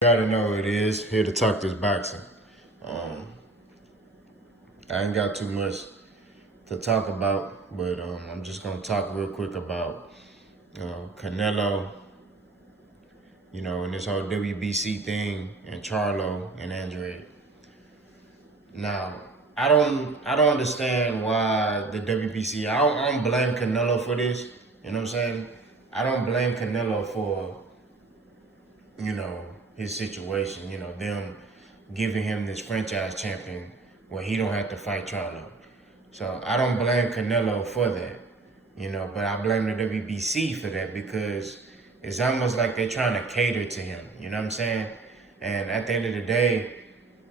Gotta know it is. Here to talk this boxing. Um, I ain't got too much to talk about, but I'm just gonna talk real quick about Canelo, and this whole WBC thing, and Charlo and Andre. Now, I don't understand why the WBC. I don't blame Canelo for this. You know what I'm saying? I don't blame Canelo for his situation, them giving him this franchise champion where he don't have to fight Charlo. So I don't blame Canelo for that, but I blame the WBC for that because it's almost like they're trying to cater to him, you know what I'm saying? And at the end of the day,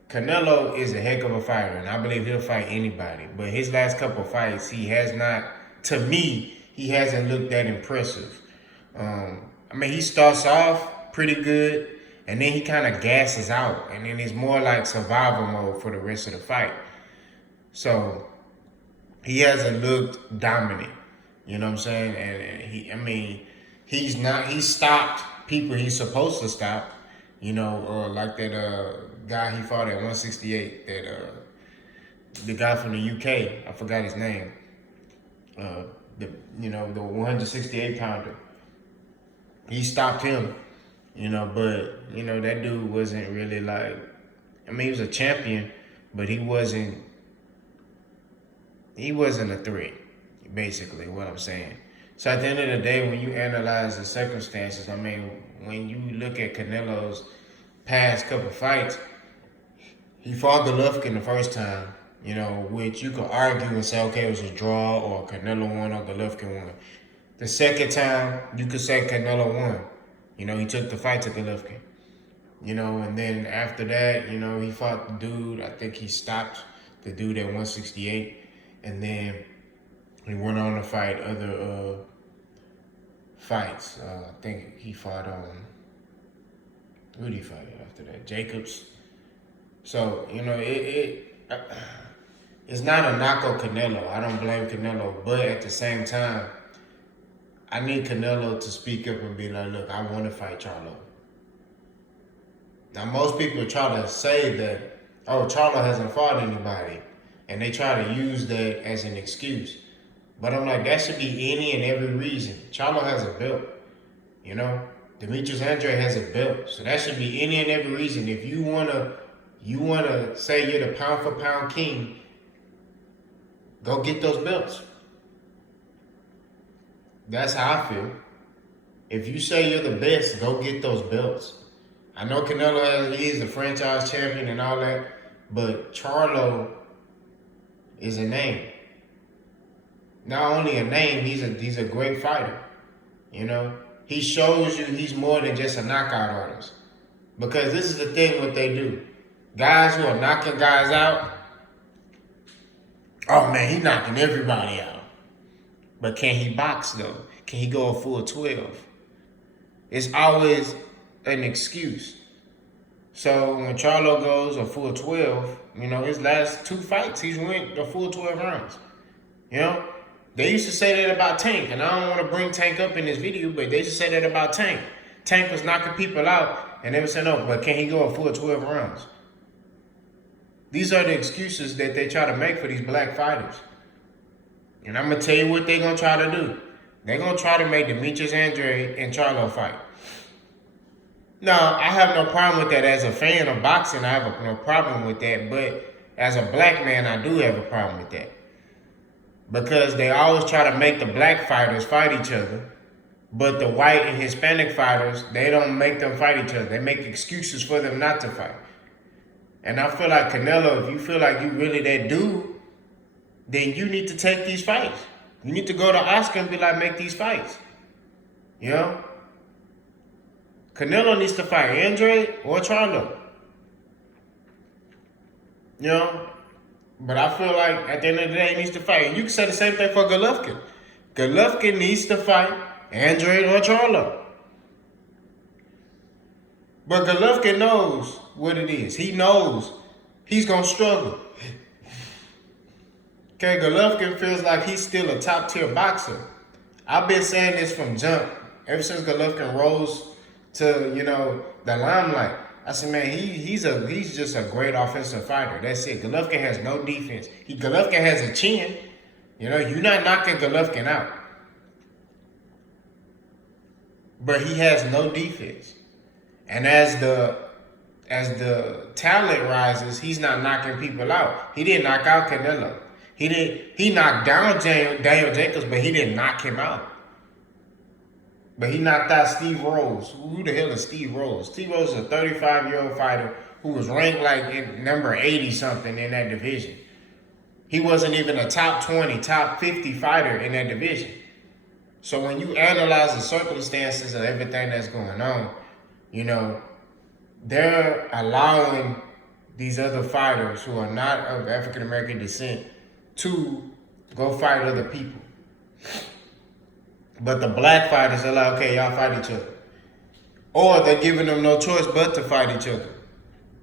Canelo is a heck of a fighter, and I believe he'll fight anybody. But his last couple of fights, he has not, to me, he hasn't looked that impressive. He starts off pretty good, and then he kind of gasses out, and then it's more like survival mode for the rest of the fight. So he hasn't looked dominant, you know what I'm saying? And he's stopped people he's supposed to stop, like that guy he fought at 168, that the guy from the UK, I forgot his name, the 168 pounder. He stopped him, but that dude wasn't really like, he was a champion, but he wasn't a threat, basically what I'm saying. So at the end of the day, when you analyze the circumstances, when you look at Canelo's past couple fights, he fought Golovkin the first time, which you could argue and say, okay, it was a draw, or Canelo won, or Golovkin won. The second time, you could say Canelo won. He took the fight to Golovkin. And then after that, he fought the dude. I think he stopped the dude at 168. And then he went on to fight other fights. I think he fought who did he fight after that? Jacobs. So, it's not a knock on Canelo. I don't blame Canelo. But at the same time, I need Canelo to speak up and be like, look, I want to fight Charlo. Now, most people try to say that, oh, Charlo hasn't fought anybody. And they try to use that as an excuse. But I'm like, that should be any and every reason. Charlo has a belt, Demetrius Andre has a belt. So that should be any and every reason. If you wanna say you're the pound for pound king, go get those belts. That's how I feel. If you say you're the best, go get those belts. I know Canelo is the franchise champion and all that, but Charlo is a name. Not only a name, he's a great fighter. He shows you he's more than just a knockout artist. Because this is the thing what they do. Guys who are knocking guys out, oh man, he knocking everybody out. But can he box though? Can he go a full 12? It's always an excuse. So when Charlo goes a full 12, his last two fights, he's went a full 12 rounds. They used to say that about Tank, and I don't want to bring Tank up in this video, but they used to say that about Tank. Tank was knocking people out, and they would say, no, but can he go a full 12 rounds? These are the excuses that they try to make for these black fighters. And I'm going to tell you what they're going to try to do. They're going to try to make Demetrius Andre and Charlo fight. Now, I have no problem with that. As a fan of boxing, I have no problem with that. But as a black man, I do have a problem with that. Because they always try to make the black fighters fight each other. But the white and Hispanic fighters, they don't make them fight each other. They make excuses for them not to fight. And I feel like Canelo, if you feel like you really that dude, then you need to take these fights. You need to go to Oscar and be like, make these fights. Canelo needs to fight Andre or Charlo. But I feel like at the end of the day, he needs to fight. And you can say the same thing for Golovkin. Golovkin needs to fight Andre or Charlo. But Golovkin knows what it is. He knows he's going to struggle. Okay, Golovkin feels like he's still a top-tier boxer. I've been saying this from jump. Ever since Golovkin rose to, the limelight, I said, man, he's just a great offensive fighter. That's it. Golovkin has no defense. Golovkin has a chin. You know, you're not knocking Golovkin out. But he has no defense. And as the talent rises, he's not knocking people out. He didn't knock out Canelo. He knocked down Daniel Jacobs, but he didn't knock him out. But he knocked out Steve Rose. Who the hell is Steve Rose? Steve Rose is a 35-year-old fighter who was ranked like in number 80-something in that division. He wasn't even a top 20, top 50 fighter in that division. So when you analyze the circumstances of everything that's going on, you know, they're allowing these other fighters who are not of African-American descent to go fight other people. But the black fighters are like, okay, y'all fight each other. Or they're giving them no choice but to fight each other.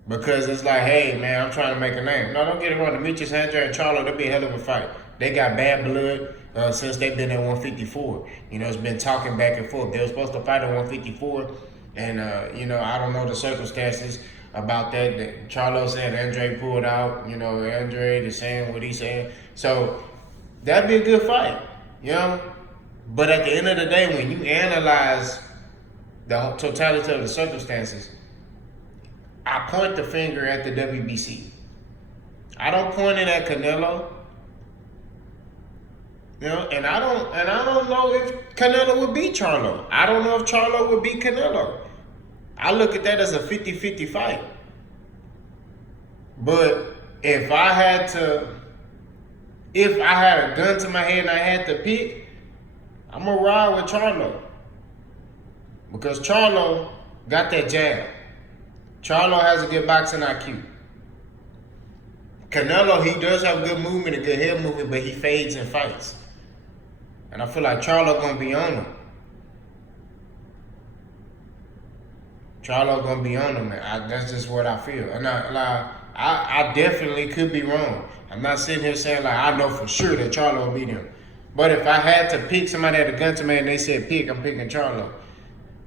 Because it's like, hey, man, I'm trying to make a name. No, don't get it wrong. Demetrius Andrade and Charlo, that'll be a hell of a fight. They got bad blood since they've been at 154. You know, it's been talking back and forth. They were supposed to fight at 154. And, you know, I don't know the circumstances about that. Charlo said Andrade pulled out. You know, Andrade is saying what he's saying. So that'd be a good fight, you know? But at the end of the day, when you analyze the totality of the circumstances, I point the finger at the WBC. I don't point it at Canelo. You know, and I don't know if Canelo would beat Charlo. I don't know if Charlo would beat Canelo. I look at that as a 50-50 fight. But if I had a gun to my head and I had to pick, I'm going to ride with Charlo. Because Charlo got that jab. Charlo has a good boxing IQ. Canelo, he does have good movement and good head movement, but he fades in fights. And I feel like Charlo going to be on him. Charlo going to be on him, man. That's just what I feel. And I definitely could be wrong. I'm not sitting here saying, like, I know for sure that Charlo will beat him. But if I had to pick somebody at a gun to me and they said pick, I'm picking Charlo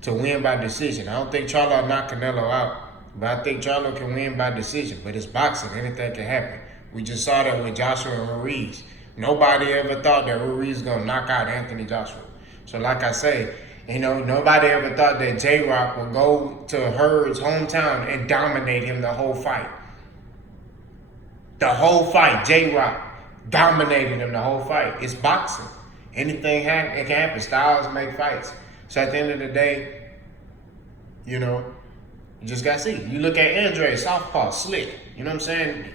to win by decision. I don't think Charlo will knock Canelo out, but I think Charlo can win by decision. But it's boxing. Anything can happen. We just saw that with Joshua and Ruiz. Nobody ever thought that Ruiz was going to knock out Anthony Joshua. So like I say, you know, nobody ever thought that J-Rock would go to Hurd's hometown and dominate him the whole fight. The whole fight, J-Rock dominated him the whole fight. It's boxing. Anything it can happen. Styles make fights. So at the end of the day, you know, you just got to see. You look at Andre, southpaw, slick. You know what I'm saying?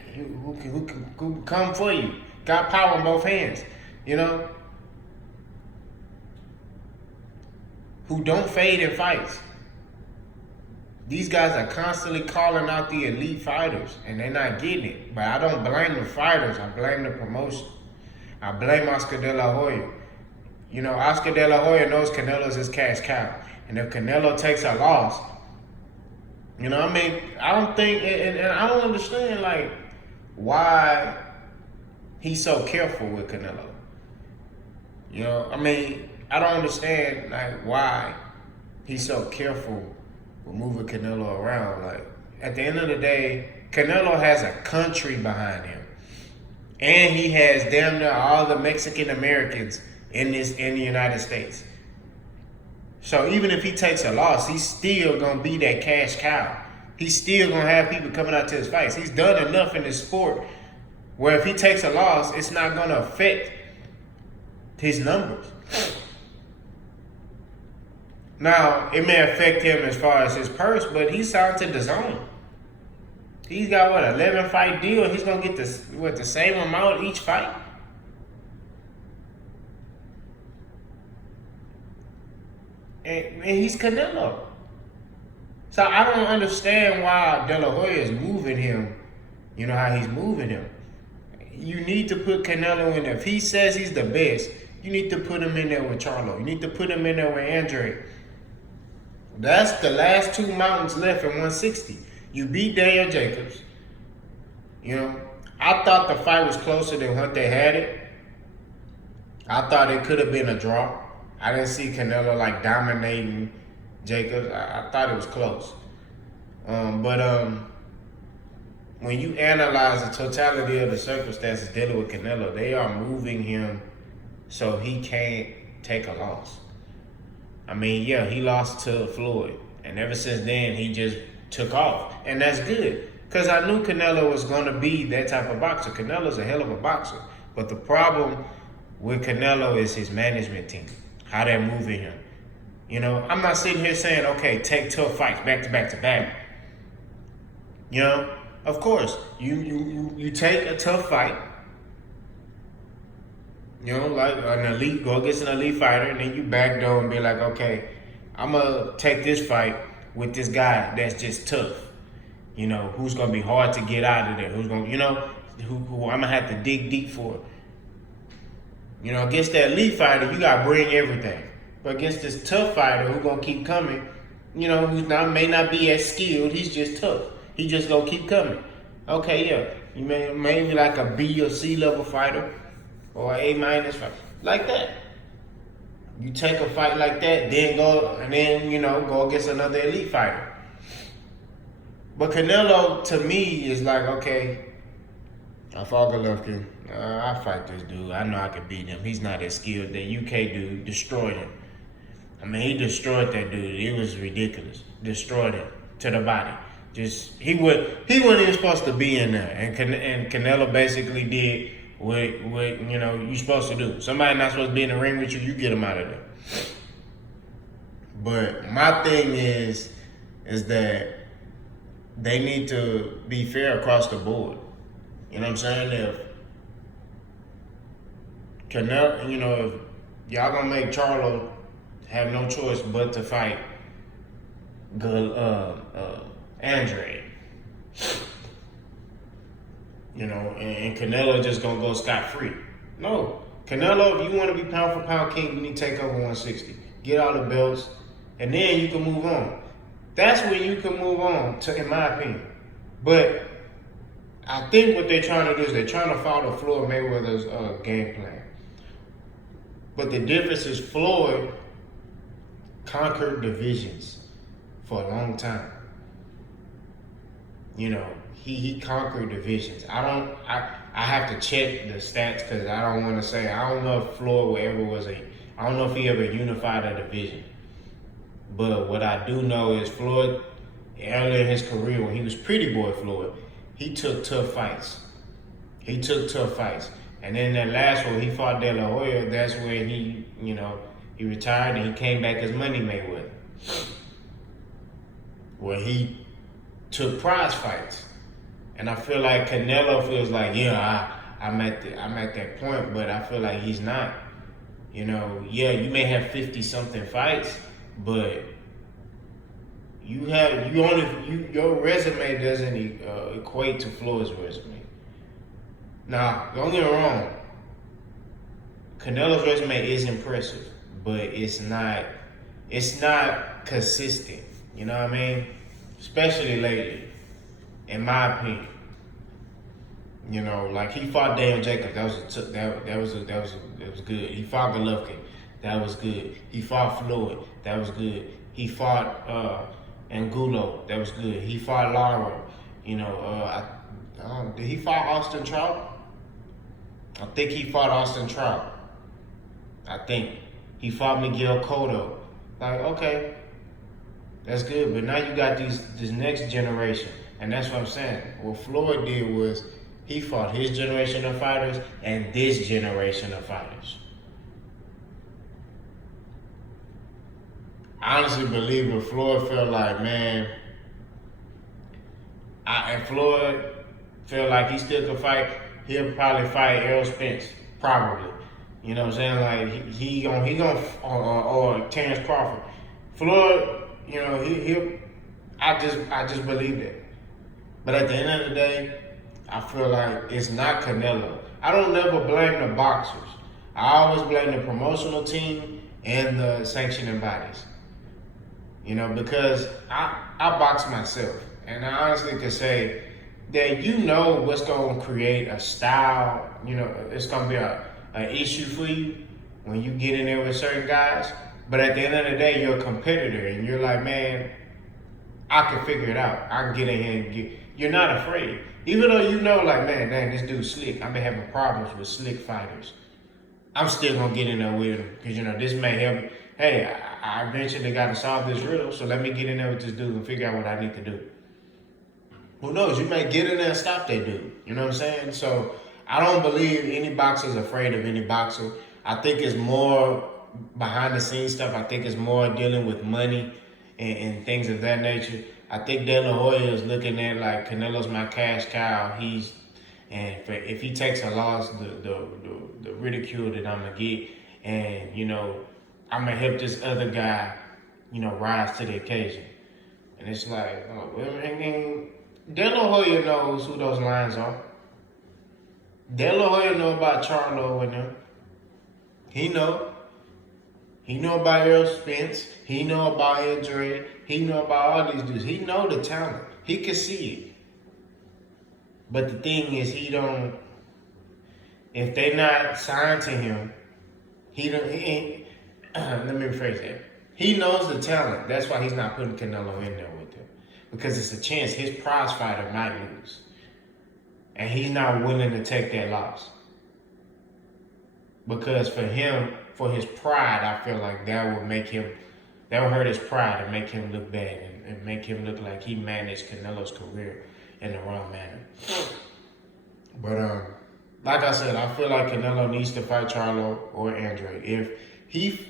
Who can come for you. Got power in both hands. You know? Who don't fade in fights. These guys are constantly calling out the elite fighters, and they're not getting it. But I don't blame the fighters. I blame the promotion. I blame Oscar De La Hoya. You know, Oscar De La Hoya knows Canelo's his cash cow. And if Canelo takes a loss, you know what I mean? I don't think, and I don't understand, like, why he's so careful with Canelo. You know, I mean, I don't understand, like, why he's so careful with moving Canelo around. Like, at the end of the day, Canelo has a country behind him. And he has damn near all the Mexican Americans in the United States. So even if he takes a loss, he's still gonna be that cash cow. He's still gonna have people coming out to his fights. He's done enough in this sport where if he takes a loss, it's not gonna affect his numbers. Now, it may affect him as far as his purse, but he's signed to DAZN. He's got, what, 11 fight deal. He's going to get the same amount each fight? And he's Canelo. So I don't understand why De La Hoya is moving him, you know, how he's moving him. You need to put Canelo in there. If he says he's the best, you need to put him in there with Charlo. You need to put him in there with Andre. That's the last two mountains left in 160. You beat Daniel Jacobs. You know, I thought the fight was closer than what they had it. I thought it could have been a draw. I didn't see Canelo like dominating Jacobs. I thought it was close. But when you analyze the totality of the circumstances dealing with Canelo, they are moving him so he can't take a loss. I mean, yeah, he lost to Floyd, and ever since then he just took off, and that's good because I knew Canelo was going to be that type of boxer. Canelo's a hell of a boxer, but the problem with Canelo is his management team, how they're moving him. You know, I'm not sitting here saying, okay, take tough fights back to back to back. You know, of course, you take a tough fight. You know, like an elite, go against an elite fighter, and then you backdoor and be like, okay, I'm gonna take this fight with this guy that's just tough. You know, who's gonna be hard to get out of there? Who's gonna, you know, who I'm gonna have to dig deep for. You know, against that elite fighter, you gotta bring everything. But against this tough fighter who's gonna keep coming, you know, who may not be as skilled, he's just tough. He just gonna keep coming. Okay, yeah, you maybe like a B or C level fighter. Or A minus fight, like that. You take a fight like that, then go against another elite fighter. But Canelo, to me, is like, okay, I fought Golovkin. I fight this dude. I know I can beat him. He's not as skilled. That UK dude destroyed him. I mean, he destroyed that dude. It was ridiculous. Destroyed him to the body. Just he wasn't even supposed to be in there, and Canelo basically did what you're supposed to do. Somebody not supposed to be in the ring with you, you get them out of there. But my thing is that they need to be fair across the board. You know what I'm saying? If Canelo, if y'all gonna make Charlo have no choice but to fight Andre. And Canelo just gonna go scot-free. No. Canelo, if you want to be pound for pound king, you need to take over 160. Get all the belts, and then you can move on. That's when you can move on, in my opinion. But I think what they're trying to do is they're trying to follow Floyd Mayweather's game plan. But the difference is Floyd conquered divisions for a long time. He conquered divisions. I have to check the stats because I don't want to say, I don't know if Floyd I don't know if he ever unified a division. But what I do know is Floyd, earlier in his career when he was Pretty Boy Floyd, he took tough fights. And then that last one, he fought De La Hoya, that's when he retired and he came back as Money Mayweather. Where he took prize fights. And I feel like Canelo feels like, I'm at that point, but I feel like he's not. You may have 50-something fights, but your resume doesn't equate to Floyd's resume. Now, don't get me wrong, Canelo's resume is impressive, but it's not consistent. You know what I mean? Especially lately, in my opinion. Like he fought Dan Jacobs, that was good. He fought Golovkin, that was good. He fought Floyd, that was good. He fought Angulo, that was good. He fought Lara, did he fight Austin Trout? I think he fought Austin Trout. I think he fought Miguel Cotto. Like, okay, that's good, but now you got this next generation, and that's what I'm saying. What Floyd did was he fought his generation of fighters and this generation of fighters. I honestly believe what Floyd felt like, man, and Floyd felt like he still could fight, he'll probably fight Errol Spence, probably. You know what I'm saying? Like he gonna or Terrence Crawford. Floyd, I just believe that. But at the end of the day, I feel like it's not Canelo. I don't never blame the boxers. I always blame the promotional team and the sanctioning bodies. Because I box myself. And I honestly can say that what's going to create a style, it's going to be an issue for you when you get in there with certain guys. But at the end of the day, you're a competitor. And you're like, man, I can figure it out. I can get in here and get. You're not afraid, even though you know, like, man, dang, this dude's slick. I've been having problems with slick fighters. I'm still gonna get in there with him because this may help me. Hey, I eventually got to solve this riddle, so let me get in there with this dude and figure out what I need to do. Who knows? You may get in there and stop that dude. You know what I'm saying? So I don't believe any boxer's afraid of any boxer. I think it's more behind the scenes stuff. I think it's more dealing with money and things of that nature. I think De La Hoya is looking at like Canelo's my cash cow. If he takes a loss, the ridicule that I'm gonna get, and I'm gonna help this other guy, rise to the occasion. And it's like, De La Hoya knows who those lions are. De La Hoya know about Charlo and them. He know. He know about Errol Spence. He know about Andre. He know about all these dudes. He know the talent. He can see it. But the thing is, he don't. If they not signed to him, let me rephrase that. He knows the talent. That's why he's not putting Canelo in there with him. Because it's a chance his prize fighter might lose. And he's not willing to take that loss. Because for him, for his pride, I feel like that would hurt his pride and make him look bad and make him look like he managed Canelo's career in the wrong manner. But like I said, I feel like Canelo needs to fight Charlo or Andre. If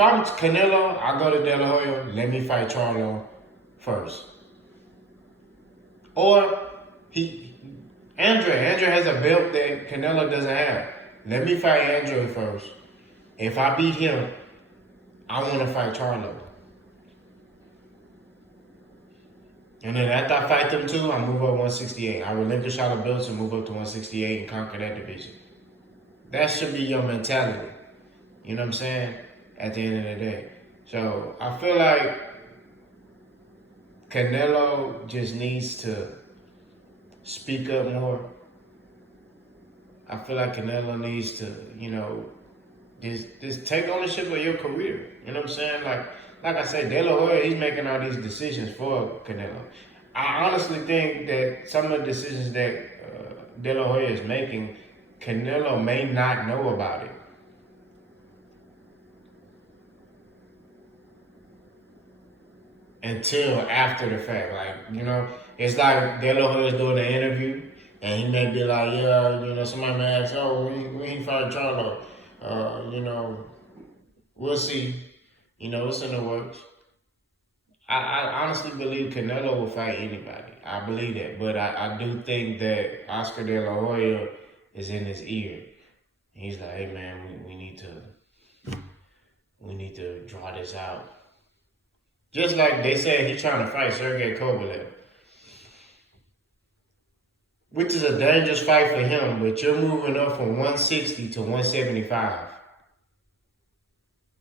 I'm Canelo, I go to De La Hoya, let me fight Charlo first. Or Andre has a belt that Canelo doesn't have. Let me fight Andre first. If I beat him, I want to fight Charlo. And then after I fight them two, I move up 168. I relinquish all the belts and move up to 168 and conquer that division. That should be your mentality. You know what I'm saying? At the end of the day. So I feel like Canelo just needs to speak up more. I feel like Canelo needs to, just take ownership of your career. You know what I'm saying? Like I said, De La Hoya, he's making all these decisions for Canelo. I honestly think that some of the decisions that De La Hoya is making, Canelo may not know about it. Until after the fact. It's like De La Hoya's doing an interview, and he may be like, somebody may ask, when he fight Charlo? We'll see. It's in the works. I honestly believe Canelo will fight anybody. I believe that. But I do think that Oscar De La Hoya is in his ear. And he's like, hey man, we need to draw this out. Just like they said he's trying to fight Sergey Kovalev. Which is a dangerous fight for him, but you're moving up from 160 to 175.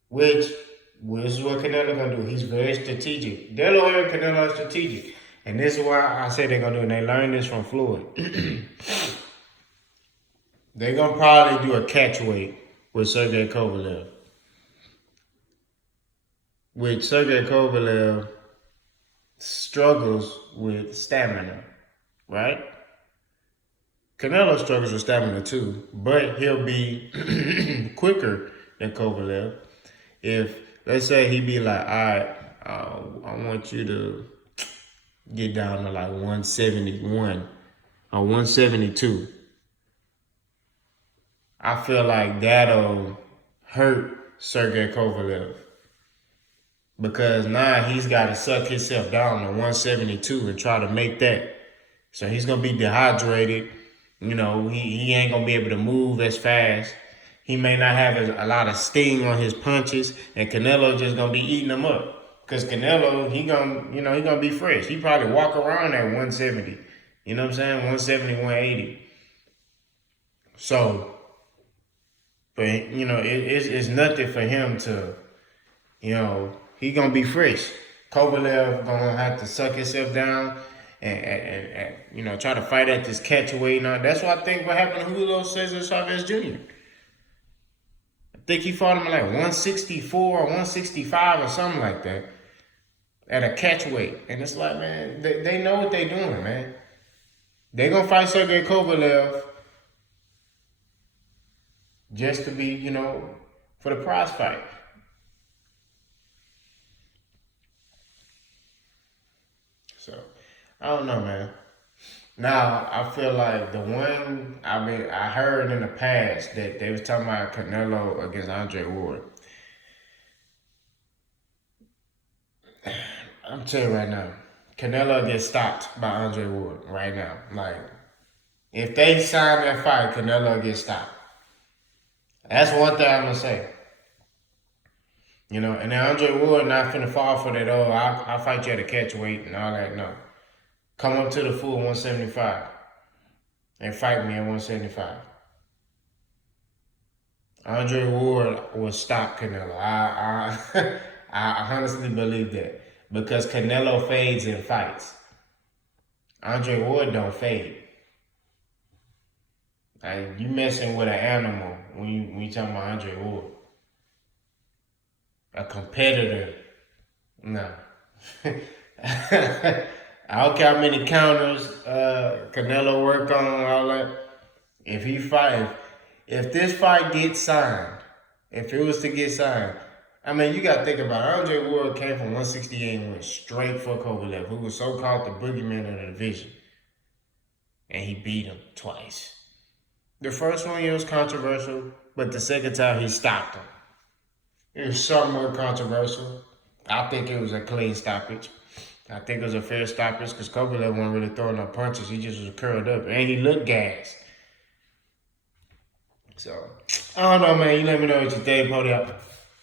Which is what Canelo gonna do. He's very strategic. De La Hoya and Canelo are strategic. And this is why I say they're gonna do, and they learned this from Floyd. They're gonna probably do a catch weight with Sergey Kovalev. Which Sergey Kovalev struggles with stamina, right? Canelo struggles with stamina too, but he'll be quicker than Kovalev. If, let's say he be like, all right, I want you to get down to like 171 or 172. I feel like that'll hurt Sergey Kovalev. Because now he's got to suck himself down to 172 and try to make that. So he's going to be dehydrated. He ain't going to be able to move as fast. He may not have a lot of sting on his punches. And Canelo just going to be eating them up. Because Canelo, he going to be fresh. He probably walk around at 170. You know what I'm saying? 170, 180. So, but, it's nothing for him to, he gonna be fresh. Kovalev gonna have to suck himself down and try to fight at this catch weight. Now that's what I think what happened to Julio Cesar Chavez Jr. I think he fought him at like 164 or 165 or something like that. at a catch weight. And it's like, man, they know what they doing, man. They gonna fight Sergey Kovalev just to be, you know, for the prize fight. So, I don't know, man. Now, I feel like the one I heard in the past that they was talking about Canelo against Andre Ward. I'm telling you right now, Canelo gets stopped by Andre Ward right now. Like, if they sign that fight, Canelo gets stopped. That's one thing I'm gonna say. You know, and then Andre Ward not finna fall for that. Oh, I'll fight you at a catch weight and all that. No, come up to the full 175 and fight me at 175. Andre Ward will stop Canelo. I honestly believe that because Canelo fades in fights. Andre Ward don't fade. Like, you messing with an animal when you talking about Andre Ward. A competitor. No. I don't care how many counters Canelo worked on, all that. If this fight gets signed, if it was to get signed, I mean, you got to think about it. Andre Ward came from 168 and went straight for Kovalev, who was so-called the boogeyman of the division. And he beat him twice. The first one, it was controversial, but the second time, he stopped him. It was somewhat controversial. I think it was a clean stoppage. I think it was a fair stoppage because Kovalev wasn't really throwing no punches. He just was curled up, and he looked gassed. So, I don't know, man. You let me know what you think. Hold up.